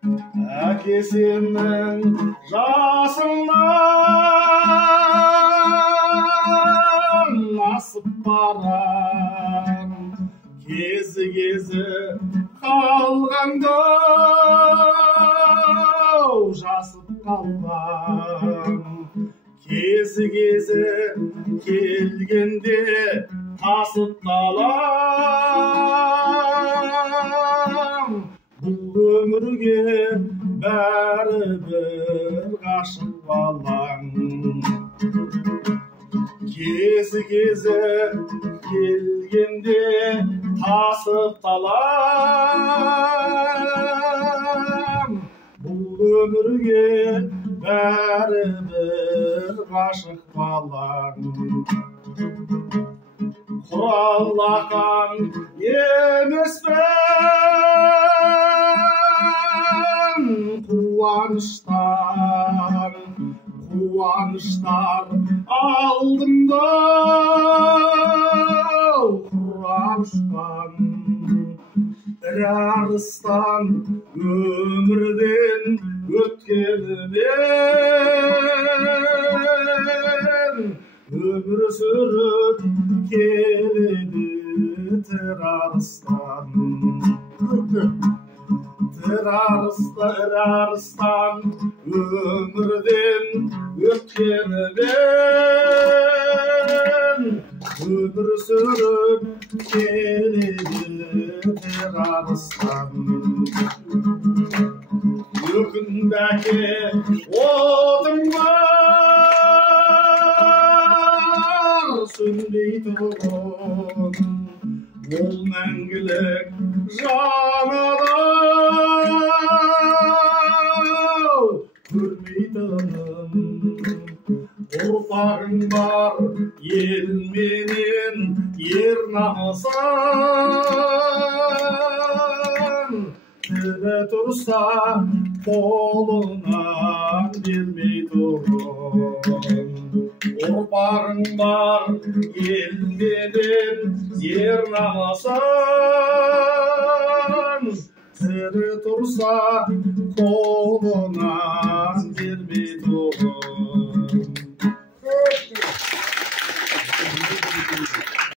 Әкесінің жасынан асып барам, кезі қалғанда жасып қалғам. Кезі келгенде тасып қалам. Бұл өмірге бәрібір ғашық балаң. Кезі келгенде тасып қалам. Бұл өмірге бәрібір ғашық балаң. Құралақан емеспін қуаныштар алдымда құраныштан. Бір арыстан өмірден өткенімен өмір сүріп келеді тір арыстан. Тір арыстан өмірден өткенімен өмір сүріп келеді тір арыстан. Өкінбе әке отың бар, сөнбей тұрғын, ол мәңгілік жанада көрмейтінім. Ұрпағың бар елменен ер намысын, тірі тұрса қолынан бермей тұрғын. Ұрпағың бар елменен ер намысын, тірі тұрса қолынан бермей тұрғын.